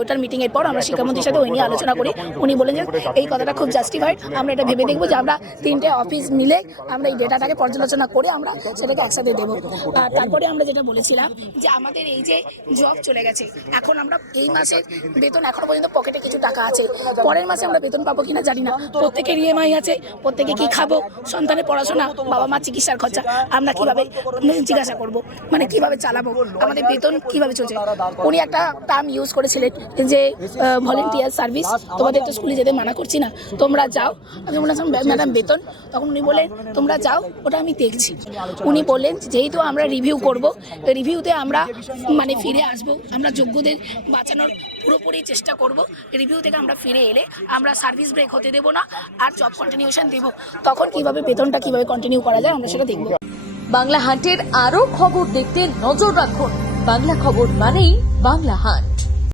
ওটার মিটিংয়ের পর আমরা শিক্ষামন্ত্রীর সাথে ওই নিয়ে আলোচনা করি। উনি বলেন যে এই কথাটা খুব জাস্টিফাইড, আমরা এটা ভেবে দেখবো যে আমরা 3টে অফিস মিলে আমরা এই ডেটাটাকে পর্যালোচনা করে আমরা সেটাকে একসাথে দেবো। আর তারপরে আমরা যেটা বলেছিলাম যে আমাদের এই যে জব চলে গেছে, এখন আমরা এই মাসে বেতন এখনো পর্যন্ত পকেটে কিছু টাকা আছে, পরের মাসে আমরা বেতন পাবো কিনা জানি না, প্রত্যেকের ইএমআই আছে, প্রত্যেকে কি খাবো, সন্তানের পড়াশোনা, বাবা মা চিকিৎসার খরচা আমরা কিভাবে জিজ্ঞাসা করবো, মানে কিভাবে চালাবো, আমাদের বেতন কিভাবে চলছে। উনি একটা টার্ম ইউজ করেছিলেন যে ভলেন্টিয়ার সার্ভিস, তোমাদের তো স্কুলে যেতে মানা করছি না, তোমরা যাও। আমি বলেছিলাম ম্যাডাম বেতন, তখন উনি বললেন তোমরা যাও, ওটা আমি দেখছি। উনি বললেন যেহেতু আমরা রিভিউ করব, রিভিউতে আমরা মানে ফিরে আসবো, আমরা যোগ্যদের বাঁচানোর পুরোপুরি চেষ্টা করব। রিভিউ থেকে আমরা ফিরে এলে আমরা সার্ভিস ব্রেক হতে দেবো না, আর জব কন্টিনিউশন দেবো। তখন কিভাবে বেতনটা কিভাবে কন্টিনিউ করা যায় আমরা সেটা দেখবো। বাংলা হান্টের আরো খবর দেখতে নজর রাখুন। বাংলা খবর মানেই বাংলা হান্ট।